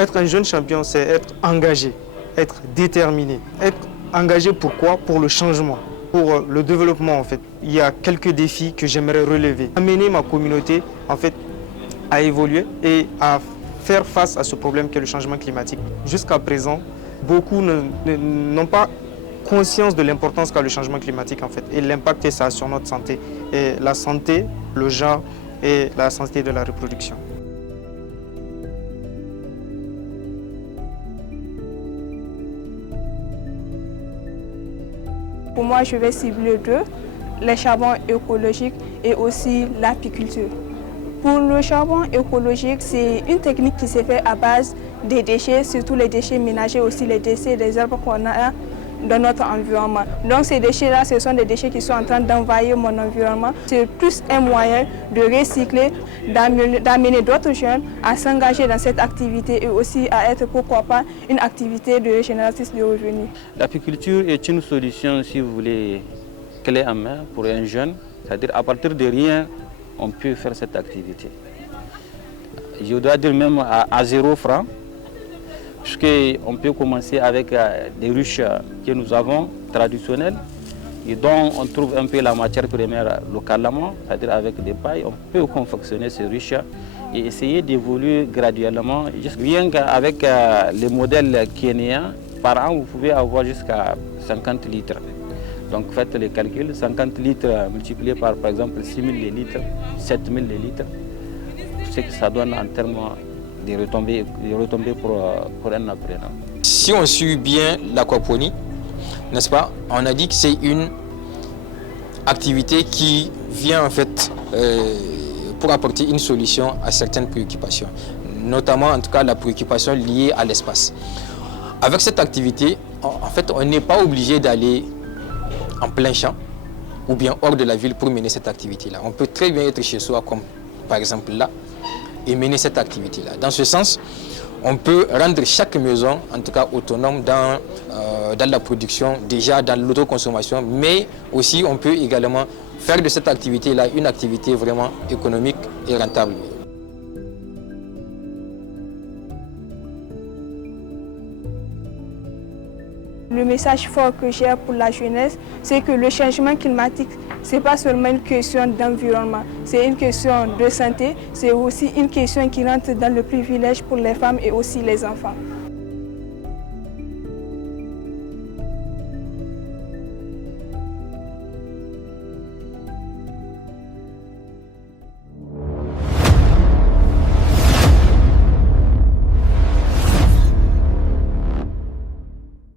Être un jeune champion, c'est être engagé, être déterminé. Être engagé pourquoi? Pour le changement, pour le développement en fait. Il y a quelques défis que j'aimerais relever. Amener ma communauté en fait à évoluer et à faire face à ce problème qu'est le changement climatique. Jusqu'à présent, beaucoup n'ont pas conscience de l'importance qu'a le changement climatique en fait et l'impact que ça a sur notre santé. Et la santé, le genre et la santé de la reproduction. Pour moi, je vais cibler deux, les charbons écologiques et aussi l'apiculture. Pour le charbon écologique, c'est une technique qui se fait à base des déchets, surtout les déchets ménagers, aussi les déchets des arbres qu'on a dans notre environnement. Donc ces déchets-là, ce sont des déchets qui sont en train d'envahir mon environnement. C'est plus un moyen de recycler, d'amener d'autres jeunes à s'engager dans cette activité et aussi à être, pourquoi pas, une activité de génératrice de revenus. L'apiculture est une solution, si vous voulez, clé en main pour un jeune. C'est-à-dire à partir de rien, on peut faire cette activité. Je dois dire même à 0 francs, puisqu'on peut commencer avec des ruches que nous avons traditionnelles et dont on trouve un peu la matière première localement, c'est-à-dire avec des pailles. On peut confectionner ces ruches et essayer d'évoluer graduellement. Rien qu'avec les modèles kenyans, par an, vous pouvez avoir jusqu'à 50 litres. Donc faites les calculs, 50 litres multipliés par exemple 6 000 litres, 7 000 litres, c'est ce que ça donne en termes de retombées pour un apprenant. Si on suit bien l'aquaponie, n'est-ce pas, on a dit que c'est une activité qui vient en fait pour apporter une solution à certaines préoccupations, notamment en tout cas la préoccupation liée à l'espace. Avec cette activité, en fait, on n'est pas obligé d'aller en plein champ ou bien hors de la ville pour mener cette activité-là. On peut très bien être chez soi, comme par exemple là, et mener cette activité-là. Dans ce sens, on peut rendre chaque maison, en tout cas autonome dans la production, déjà dans l'autoconsommation, mais aussi on peut également faire de cette activité-là une activité vraiment économique et rentable. Le message fort que j'ai pour la jeunesse, c'est que le changement climatique, ce n'est pas seulement une question d'environnement, c'est une question de santé, c'est aussi une question qui rentre dans le privilège pour les femmes et aussi les enfants.